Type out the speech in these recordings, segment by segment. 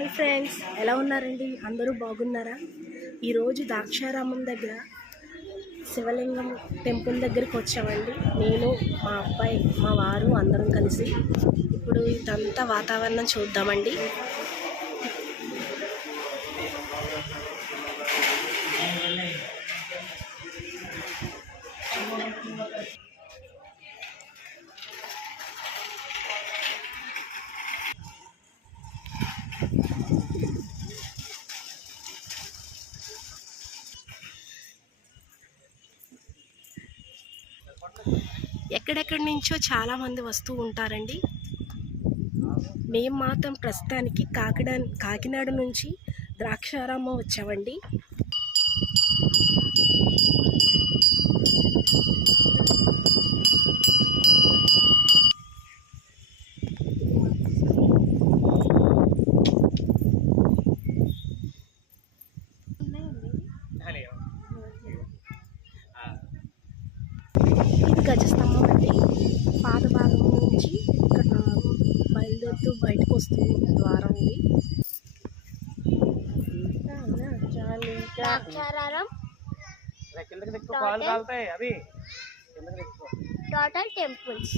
Hi friends, ఎలా ఉన్నారండి? అందరూ బాగున్నారా? ఈరోజు ద్రాక్షారామం దగ్గర శివలింగం టెంపుల్ దగ్గరికి వచ్చామండి. నేను, మా అబ్బాయి, మా వారు అందరం కలిసి. ఇప్పుడు ఇదంతా వాతావరణం చూద్దామండి. ఎక్కడెక్కడి నుంచో చాలామంది వస్తూ ఉంటారండి. మేము మాత్రం ప్రస్తుతానికి కాకినాడ నుంచి ద్రాక్షారామం వచ్చామండి. ఇది గజస్తంభం అండి. పాత భాగం నుంచి ఇక్కడ బయలుదేరుతూ బయటకు వస్తుంది ద్వారం ఇది. టోటల్ టెంపుల్స్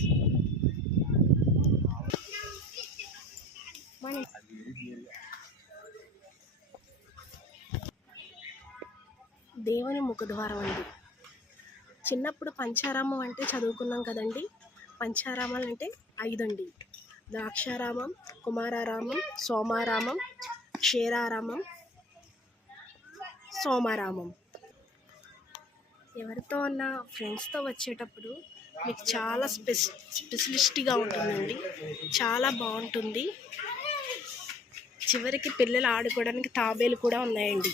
దేవుని ముఖద్వారం అండి. చిన్నప్పుడు పంచారామం అంటే చదువుకున్నాం కదండి. పంచారామాలు అంటే 5 అండి: ద్రాక్షారామం, కుమారారామం, సోమారామం, క్షీరారామం, సోమారామం. ఎవరితో ఉన్న ఫ్రెండ్స్తో వచ్చేటప్పుడు మీకు చాలా స్పెషలిస్ట్గా ఉంటుందండి. చాలా బాగుంటుంది. చివరికి పిల్లలు ఆడుకోవడానికి తాబేలు కూడా ఉన్నాయండి.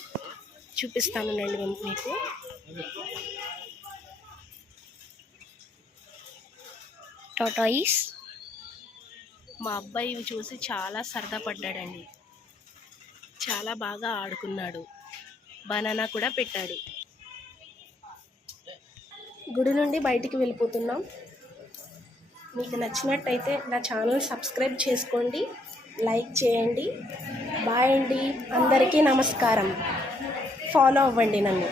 చూపిస్తానండి మీకు. టాటాయిస్. మా అబ్బాయి ఇవి చూసి చాలా సరదా పడ్డాడండి. చాలా బాగా ఆడుకున్నాడు. బనానా కూడా పెట్టాడు. గుడి నుండి బయటికి వెళ్ళిపోతున్నాం. మీకు నచ్చినట్టయితే నా ఛానల్ సబ్స్క్రైబ్ చేసుకోండి, లైక్ చేయండి. బాయ్ అండి, అందరికీ నమస్కారం. ఫాలో అవ్వండి నన్ను.